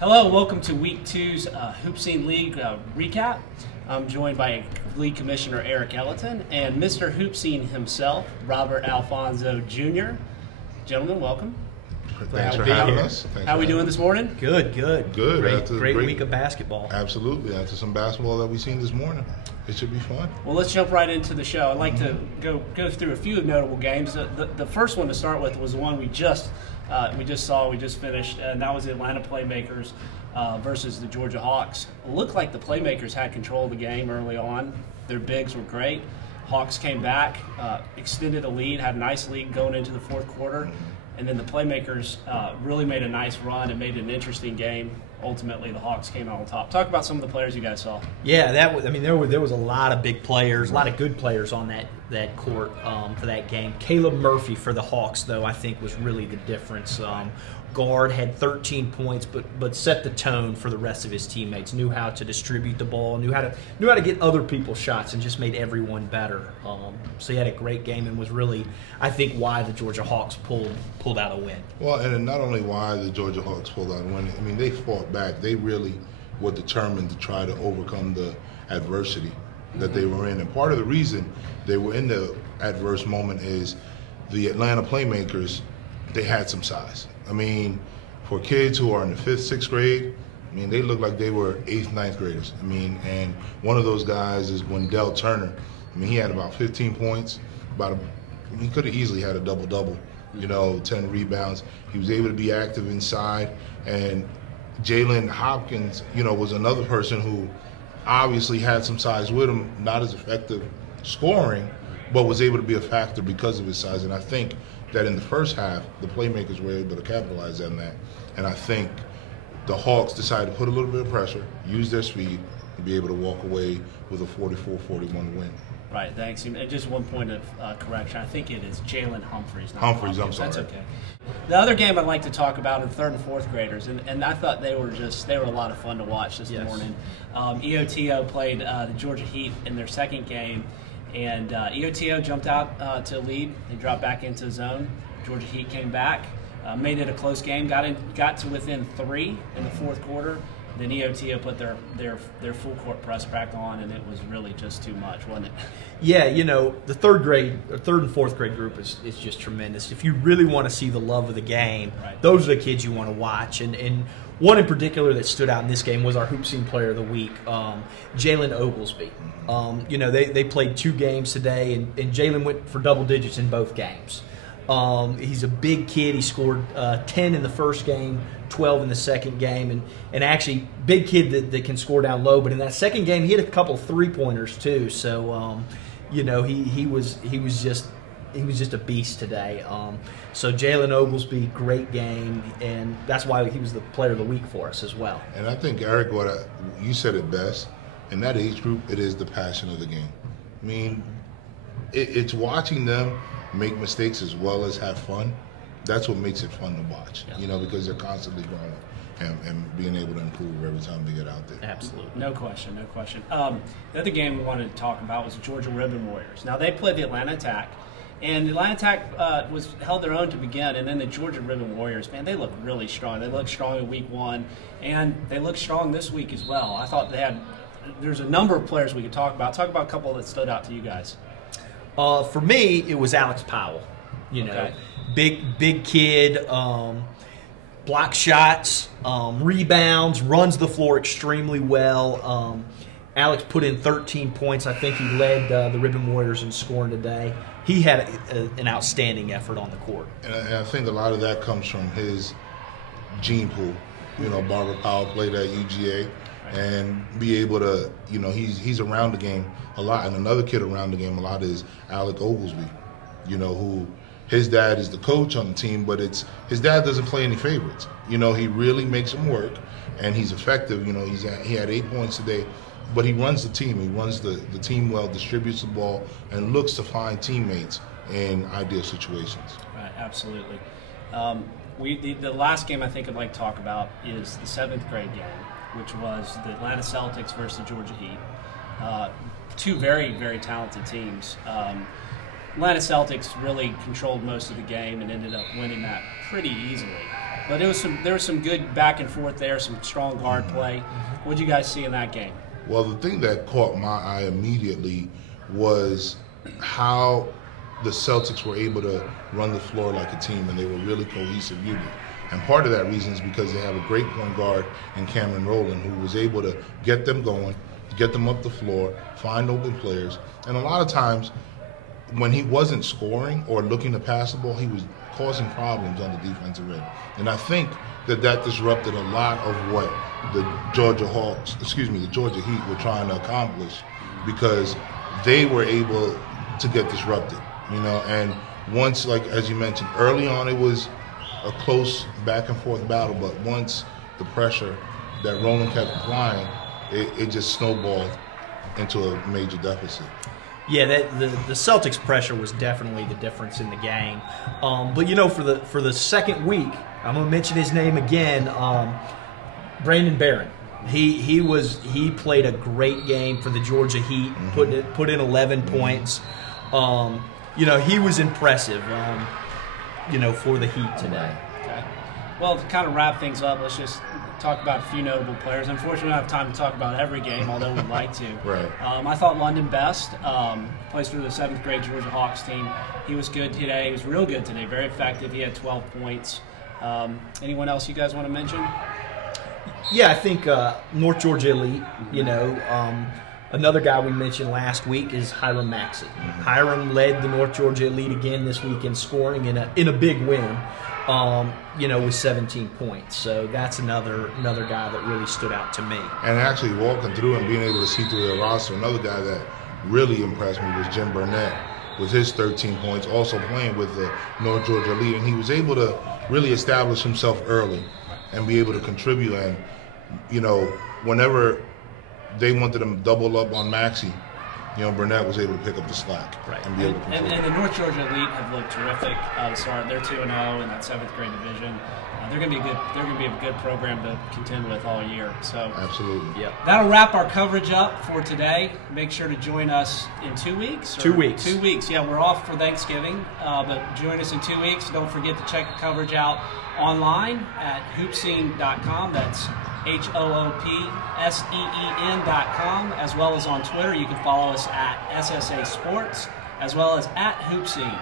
Hello, welcome to Week 2's HoopSeen League recap. I'm joined by League Commissioner Eric Ellington and Mr. HoopSeen himself, Robert Alfonso Jr. Gentlemen, welcome. Thanks for having us. How are we doing this morning? Good. Great week of basketball. Absolutely. After some basketball that we've seen this morning, it should be fun. Well, let's jump right into the show. I'd like to go through a few notable games. The first one to start with was the one we just finished, and that was the Atlanta Playmakers versus the Georgia Hawks. It looked like the Playmakers had control of the game early on. Their bigs were great. Hawks came back, extended a lead, had a nice lead going into the fourth quarter. And then the Playmakers really made a nice run and made it an interesting game. Ultimately, the Hawks came out on top. Talk about some of the players you guys saw. Yeah, there was a lot of big players, a lot of good players on that court for that game. Caleb Murphy for the Hawks, though, I think was really the difference. Guard had 13 points, but set the tone for the rest of his teammates. Knew how to distribute the ball, knew how to get other people's shots, and just made everyone better. So he had a great game and was really, I think, why the Georgia Hawks pulled out a win. Well, and not only why the Georgia Hawks pulled out a win. I mean, they fought back. They really were determined to try to overcome the adversity that they were in. And part of the reason they were in the adverse moment is the Atlanta Playmakers, they had some size. I mean, for kids who are in the 5th, 6th grade, I mean, they look like they were 8th, 9th graders. I mean, and one of those guys is Wendell Turner. I mean, he had about 15 points. He could have easily had a double-double, 10 rebounds. He was able to be active inside. And Jalen Hopkins, was another person who obviously had some size with him, not as effective scoring, but was able to be a factor because of his size. And I think that in the first half, the Playmakers were able to capitalize on that. And I think the Hawks decided to put a little bit of pressure, use their speed, and be able to walk away with a 44-41 win. Right, thanks. And just one point of correction. I think it is Jalen Humphreys. Humphreys, I'm sorry. That's okay. The other game I'd like to talk about are 3rd and 4th graders, and I thought they were a lot of fun to watch this morning. EOTO played the Georgia Heat in their second game, and EOTO jumped out to lead. They dropped back into zone. Georgia Heat came back, made it a close game, got to within 3 in the fourth quarter. Then EOTO put their full court press back on, and it was really just too much, wasn't it? Yeah, the 3rd and 4th grade group is just tremendous. If you really want to see the love of the game, right, those are the kids you want to watch. And one in particular that stood out in this game was our HoopSeen Player of the Week, Jalen Oglesby. They played 2 games today, and Jalen went for double digits in both games. He's a big kid. He scored 10 in the first game, 12 in the second game, and actually big kid that can score down low. But in that second game, he had a couple of 3-pointers too. So he was just a beast today. So Jalen Oglesby, great game, and that's why he was the Player of the Week for us as well. And I think, Eric, you said it best. In that age group, it is the passion of the game. I mean, it's watching them make mistakes as well as have fun. That's what makes it fun to watch, because they're constantly growing and being able to improve every time they get out there. Absolutely. No question. The other game we wanted to talk about was the Georgia Ribbon Warriors. Now, they played the Atlanta Attack, and the Atlanta Attack held their own to begin, and then the Georgia Ribbon Warriors, man, they look really strong. They looked strong in week 1, and they look strong this week as well. I thought there's a number of players we could talk about. Talk about a couple that stood out to you guys. For me, it was Alex Powell. Okay. Big kid, block shots, rebounds, runs the floor extremely well. Alex put in 13 points. I think he led the Ribbon Warriors in scoring today. He had an outstanding effort on the court. And I think a lot of that comes from his gene pool. Barbara Powell played at UGA. And be able to, he's around the game a lot. And another kid around the game a lot is Alec Oglesby, who his dad is the coach on the team, but his dad doesn't play any favorites. He really makes him work, and he's effective. He had 8 points today, but he runs the team. He runs the team well, distributes the ball, and looks to find teammates in ideal situations. Right, absolutely. The last game I think I'd like to talk about is the 7th grade game, which was the Atlanta Celtics versus the Georgia Heat. 2 very, very talented teams. Atlanta Celtics really controlled most of the game and ended up winning that pretty easily. But there was some good back and forth there, some strong guard play. What did you guys see in that game? Well, the thing that caught my eye immediately was how the Celtics were able to run the floor like a team, and they were really cohesive unit. And part of that reason is because they have a great point guard in Cameron Rowland, who was able to get them going, get them up the floor, find open players. And a lot of times, when he wasn't scoring or looking to pass the ball, he was causing problems on the defensive end. And I think that disrupted a lot of what the Georgia Heat were trying to accomplish, because they were able to get disrupted, and once, like as you mentioned, early on it was a close back and forth battle, but once the pressure that Rowland kept applying, it just snowballed into a major deficit. Yeah, the Celtics' pressure was definitely the difference in the game. But for the second week, I'm going to mention his name again. Brandon Barron. He played a great game for the Georgia Heat. Put in 11 points. He was impressive. For the Heat today. Okay. Well, to kind of wrap things up, let's just talk about a few notable players. Unfortunately, we don't have time to talk about every game, although we'd like to. Right. I thought London Best plays for the 7th grade Georgia Hawks team. He was good today. He was real good today. Very effective. He had 12 points. Anyone else you guys want to mention? Yeah, I think North Georgia Elite, another guy we mentioned last week is Hiram Maxey. Hiram led the North Georgia Elite again this week in scoring in a big win, with 17 points. So that's another guy that really stood out to me. And actually walking through and being able to see through their roster, another guy that really impressed me was Jim Burnett with his 13 points, also playing with the North Georgia Elite. And he was able to really establish himself early and be able to contribute. And, whenever they wanted to double up on Maxey, Burnett was able to pick up the slack. Right. And be able to control. And the North Georgia Elite have looked terrific. They're 2-0 in that 7th grade division. They're going to be a good program to contend with all year. So absolutely. Yep. That'll wrap our coverage up for today. Make sure to join us in 2 weeks. 2 weeks. 2 weeks. Yeah, we're off for Thanksgiving, but join us in 2 weeks. Don't forget to check the coverage out online at HoopSeen.com. That's HoopSeen.com, as well as on Twitter. You can follow us at SSA Sports, as well as at HoopSeen.